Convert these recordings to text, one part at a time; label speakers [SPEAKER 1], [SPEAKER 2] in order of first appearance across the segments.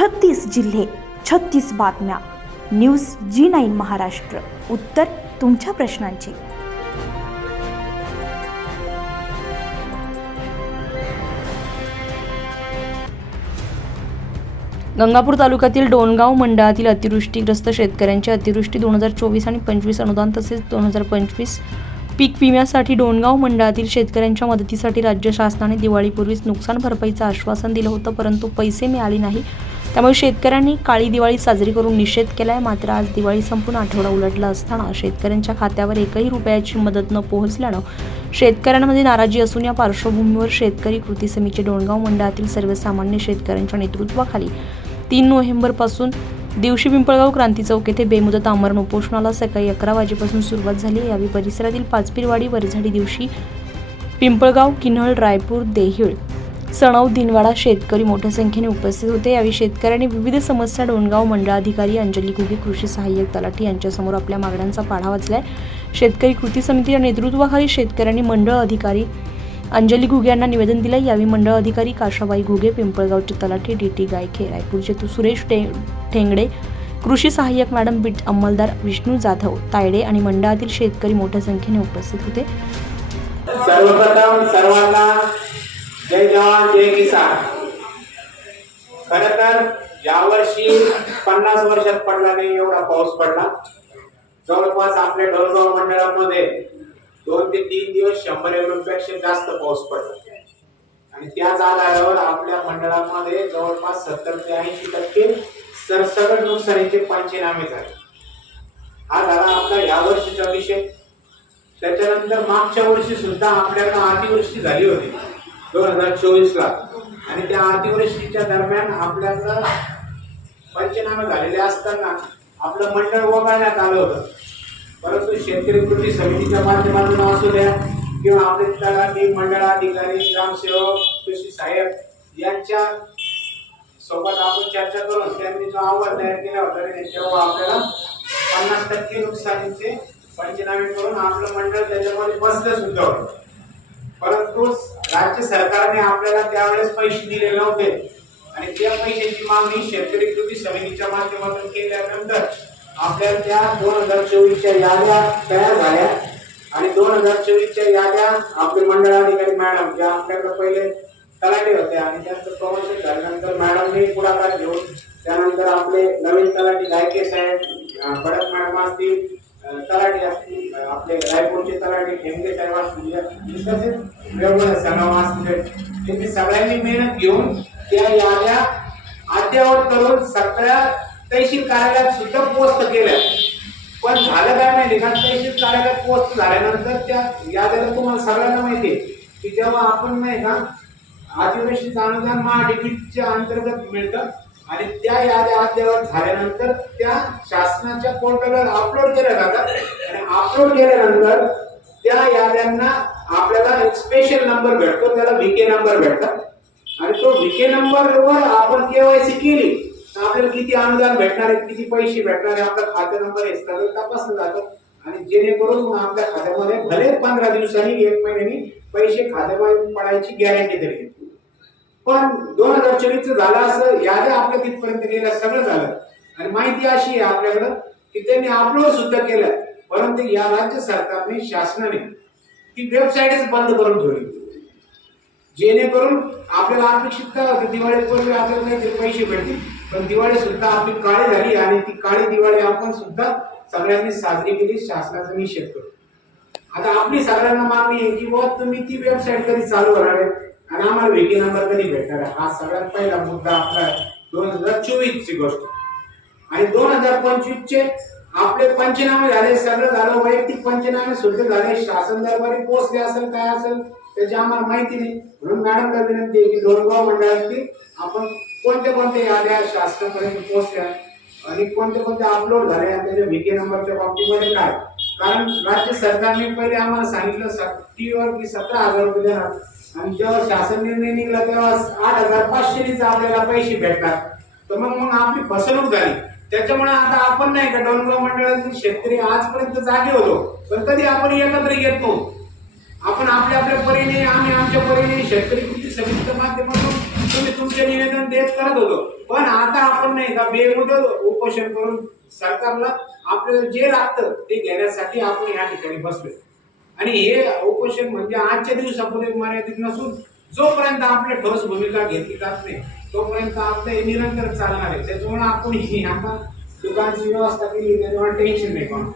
[SPEAKER 1] छत्तीस जिल्हे छत्तीस बातम्या. News G nine Maharashtra. उत्तर तुमच्या प्रश्नांची.
[SPEAKER 2] गंगापूर तालुक्यातील डोणगाव मंडळातील अतिवृष्टीग्रस्त शेतकऱ्यांची अतिवृष्टी दोन हजार चोवीस आणि पंचवीस अनुदान तसेच दोन हजार पंचवीस पीक विम्यासाठी डोणगाव मंडळातील शेतकऱ्यांच्या मदतीसाठी राज्य शासनाने दिवाळीपूर्वीच नुकसान भरपाईचं आश्वासन दिलं होतं परंतु पैसे मिळाले नाही. त्यामुळे शेतकऱ्यांनी काळी दिवाळी साजरी करून निषेध केलाय. मात्र आज दिवाळी संपून आठवडा उलटला असताना शेतकऱ्यांच्या खात्यावर एकही रुपयाची मदत न पोहोचल्यानं शेतकऱ्यांमध्ये नाराजी असून या पार्श्वभूमीवर शेतकरी कृती समिती डोणगाव मंडळातील सर्वसामान्य शेतकऱ्यांच्या नेतृत्वाखाली तीन नोव्हेंबरपासून दिवशी पिंपळगाव क्रांती चौक येथे बेमुदत आमरण उपोषणाला सकाळी अकरा वाजेपासून सुरुवात झाली. यावेळी परिसरातील पाचपीरवाडी वरझाडी दिवशी पिंपळगाव किन्हळ रायपूर देहिळ सणव दिनवाडा शेतकरी मोठ्या संख्येने उपस्थित होते. यावेळी शेतकऱ्यांनी विविध समस्या डोणगाव मंडळाधिकारी अंजली घुगे कृषी सहाय्यक तलाठी यांच्यासमोर आपल्या मागण्यांचा पाढा वाचलाय. शेतकरी कृती समितीच्या नेतृत्वाखाली शेतकऱ्यांनी मंडळ अधिकारी अंजली घुगे यांना निवेदन दिलं यावेळी मंडळ अधिकारी काशाबाई घुगे पिंपळगावचे तलाठी डी टी गायखे रायपूरचे सुरेश टे ठेंगडे कृषी सहाय्यक मॅडम बीट अंमलदार विष्णू जाधव तायडे आणि मंडळातील शेतकरी मोठ्या संख्येने उपस्थित होते.
[SPEAKER 3] सर्वप्रथम सर्वांना जय जवान जय किसान. खर तर यावर्षी पन्नास वर्षात पडला नाही एवढा पाऊस पडला. जवळपास आपल्या डोलगाव मंडळामध्ये दोन ते तीन दिवस शंभरपेक्षा जास्त पाऊस पडला. आणि त्याच आधारावर आपल्या मंडळामध्ये जवळपास सत्तर ते ऐंशी टक्के सरसकट नुकसानीचे पंचनामे झाले. हा झाला आपला यावर्षीचा विषय त्याच्यानंतर मागच्या वर्षी सुद्धा आपल्याकडे अतिवृष्टी झाली होती. दोन हजार चोवीस ला. आणि त्या अतिवृष्टीच्या दरम्यान आपल्याला पंचनामे झालेले असताना आपलं मंडळ वगळण्यात आलं होतं. परंतु शेतकरी कृती समितीच्या माध्यमातून असू द्या किंवा आपले तलाठी मंडळाधिकारी ग्रामसेवक कृषी साहेब यांच्या सोबत आपण चर्चा करून त्यांनी जो अहवाल तयार केला होता आणि तेव्हा आपल्याला पन्नास टक्के नुकसानीचे पंचनामे करून आपलं मंडळ त्याच्यामध्ये बसलं सुद्धा होतं. परंतु राज्य सरकारने आपल्याला त्यावेळेस पैसे दिले नव्हते. आणि त्या पैशाची मागणी शेतकरी कृती समितीच्या माध्यमातून केल्यानंतर आपल्या त्या दोन हजार चोवीसच्या याद्या तयार झाल्या. आणि दोन हजार चोवीसच्या याद्या आपले मंडळाधिकारी मॅडम ज्या आपल्याकडे पहिले तलाठी होते आणि त्यांचं प्रमोशन झाल्यानंतर मॅडमने पुढाकार घेऊन त्यानंतर आपले नवीन तलाठी गायके साहेब भडक मॅडम असतील तलाठी असतील आपले रायपूरचे तलाठी ठेमके सर्वात असतील तसेच वेगवेगळे सणाव त्यांनी सगळ्यांनी मेहनत घेऊन त्या याद्या अद्यावत करून सगळ्या तहसील कार्यालयात सुद्धा पोस्ट केल्या. पण झालं काय माहिती का? तहसील कार्यालयात पोस्ट झाल्यानंतर त्या याद्याला तुम्हाला सगळ्यांना माहिती आहे की जेव्हा आपण नाही का अधिवेशन अनुदान महाडीबीच्या अंतर्गत मिळतं आणि त्या याद्या अद्ययावत झाल्यानंतर त्या शासनाच्या पोर्टलवर अपलोड केल्या जातात. आणि अपलोड केल्यानंतर त्या याद्यांना आपल्याला एक स्पेशल नंबर भेटतो. त्याला व्हीके नंबर भेटतात. आणि तो व्हीके नंबरवर आपण केवायसी केली तर आपल्याला किती अनुदान भेटणार आहे किती पैसे भेटणार आहे आपला खाते नंबर हे सगळं तपासलं जातं. आणि जेणेकरून मग आपल्या खात्यामध्ये भले पंधरा दिवसांनी एक महिन्यानी पैसे खात्यामध्ये पडायची गॅरंटी तरी पण दोन हजार चोवीस झालं असं याद्या आपल्या तिथपर्यंत गेल्या सगळं झालं. आणि माहिती अशी आहे आपल्याकडं की त्यांनी अपलोड सुद्धा केलं परंतु या राज्य सरकारने शासनाने ती वेबसाईटच बंद करून ठेवली. जेणेकरून आपल्याला अपेक्षित काय होतं दिवाळीपूर्वी आपल्याला काहीतरी पैसे भेटतील. पण दिवाळी सुद्धा आपली काळी झाली आणि ती काळी दिवाळी आपण सुद्धा सगळ्यांनी साजरी केली शासनाचा निषेध करतो आता आपली सगळ्यांना मागणी आहे की बुवा तुम्ही ती वेबसाईट कधी चालू होणार आहे? आणि आम्हाला वेगळी नंबर कधी भेटणार आहे? हा सगळ्यात पहिला मुद्दा आपला आहे. दोन हजार चोवीस ची गोष्ट. आणि दोन हजार पंचवीस चे आपले पंचनामे झाले सगळं झालं वैयक्तिक पंचनामे सुद्धा झाले. शासन दरबारी पोहोचले असेल काय असेल त्याची आम्हाला माहिती नाही. म्हणून मॅडमला विनंती आहे की दोनगाव मंडळातील आपण कोणत्या कोणत्या याद्या शासनापर्यंत पोहोचल्या आणि कोणते कोणते अपलोड झाले आणि त्याच्या व्हीके नंबरच्या बाबतीमध्ये काय? कारण राज्य सरकारने पहिले आम्हाला सांगितलं सत्तीवर की सतरा हजार रुपये देणार. आणि जेव्हा शासन निर्णय निघाला तेव्हा आठ हजार पाचशेनीच आपल्याला पैसे भेटतात तर मग मग आपली फसवणूक झाली. त्याच्यामुळे आता आपण नाही का डोनगाव मंडळातील शेतकरी आजपर्यंत जागे होतो. पण कधी आपण एकत्र येतो आपण आपल्या आपल्या परीने आम्ही आमच्या परीने शेतकरी कृती समितीच्या माध्यमातून तुम्ही तुमचे निवेदन देत करत होतो. पण आता आपण नाही का बेमुदत उपोषण करून सरकारला आपल्याला जे लागतं ते घेण्यासाठी आपण या ठिकाणी बसलोय. आणि हे उपोषण म्हणजे आजच्या दिवसापुढे मर्यादित नसून जोपर्यंत आपली ठोस भूमिका घेतली जात नाही तोपर्यंत आपलं हे निरंतर चालणार आहे. त्याच्यामुळे आपण ही आता दुकानची व्यवस्था केली त्याच्यामुळे टेन्शन नाही पण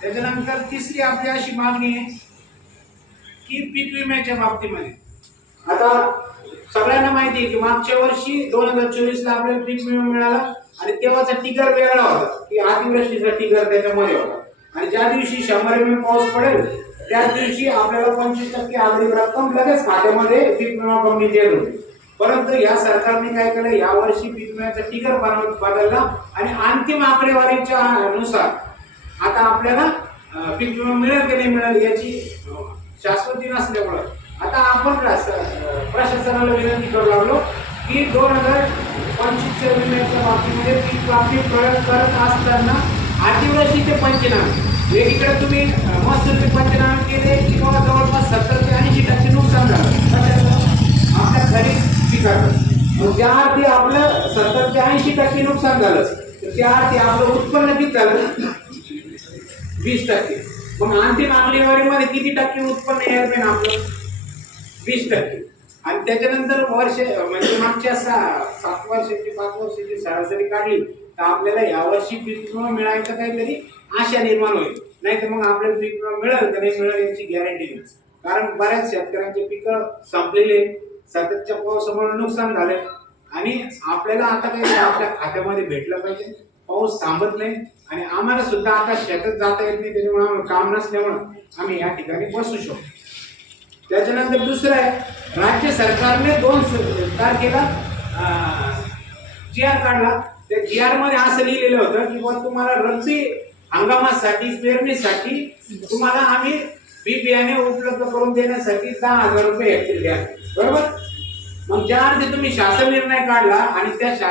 [SPEAKER 3] त्याच्यानंतर तिसरी आपली अशी मागणी आहे की पीक विम्याच्या बाबतीमध्ये. आता सगळ्यांना माहिती आहे की मागच्या वर्षी दोन हजार चोवीस ला आपल्याला पीक विमा मिळाला आणि तेव्हाचा टिकर वेगळा होता की अतिवृष्टीचा टिकर त्याच्यामध्ये होता. आणि ज्या दिवशी शंभर एम पाऊस पडेल त्याच दिवशी आपल्याला पंचवीस टक्के आगळी रक्कम लगेच खात्यामध्ये पीक विमा कंपनी देत होती. परंतु या सरकारने काय केलं या वर्षी पीक विम्याचा टिकर बदलला आणि अंतिम आकडेवारीच्या नुसार आता आपल्याला पीक विमा मिळेल की नाही मिळेल याची शाश्वती नसल्यामुळं आता आपण प्रशासनाला विनंती करू लागलो की दोन हजार पंचवीसच्या विम्याच्या बाबतीमध्ये पीक प्राप्ती प्रयोग करत असताना अतिवृष्टीचे पंचनामे. वेगळीकडे तुम्ही महसूलचे पंचनामे केले की बाबा जवळपास सत्तर ते ऐंशी टक्के नुकसान झालं. आपल्या खरीप पिकाचं मग ज्या अर्थी आपलं सत्तर ते ऐंशी टक्के नुकसान झालं त्या अर्थी आपलं उत्पन्न किती झालं? वीस टक्के. मग अंतिम आकडेवारीमध्ये किती टक्के उत्पन्न यायला आपलं? वीस टक्के. आणि त्याच्यानंतर वर्ष म्हणजे मागच्या सहा सात वर्षाची पाच वर्षाची सरासरी काढली तर आपल्याला यावर्षी पीक विमा मिळायचं काहीतरी आशा निर्माण होईल. नाही तर मग आपल्याला पीक विमा मिळेल का नाही मिळेल याची गॅरंटी नाही. कारण बऱ्याच शेतकऱ्यांचे पिकं संपलेले सततच्या पावसामुळे नुकसान झालंय. आणि आपल्याला आता काही आपल्या खात्यामध्ये भेटलं पाहिजे. पाऊस थांबत नाही. आणि आम्हाला सुद्धा आता शेतात जाता येत नाही त्याच्यामुळे आम्हाला काम नसल्यामुळं आम्ही या ठिकाणी बसू शकतो. त्याच्यानंतर दुसरं आहे राज्य सरकारने दोन तारखेला जी आर काढला. त्या जी आरमध्ये असं लिहिलेलं होतं की बुवा तुम्हाला रब्बी हंगामासाठी पेरणीसाठी तुम्हाला आम्ही बी बियाणे उपलब्ध करून देण्यासाठी दहा हजार रुपये हेक्टर द्या. बरोबर? मग ज्या अर्थी तुम्ही शासन निर्णय काढला आणि त्या शा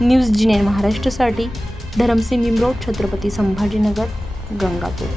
[SPEAKER 2] न्यूज जिने महाराष्ट्रसाठी महाराष्ट्रासाठी धरमसिंग निमरोड छत्रपती संभाजीनगर गंगापूर.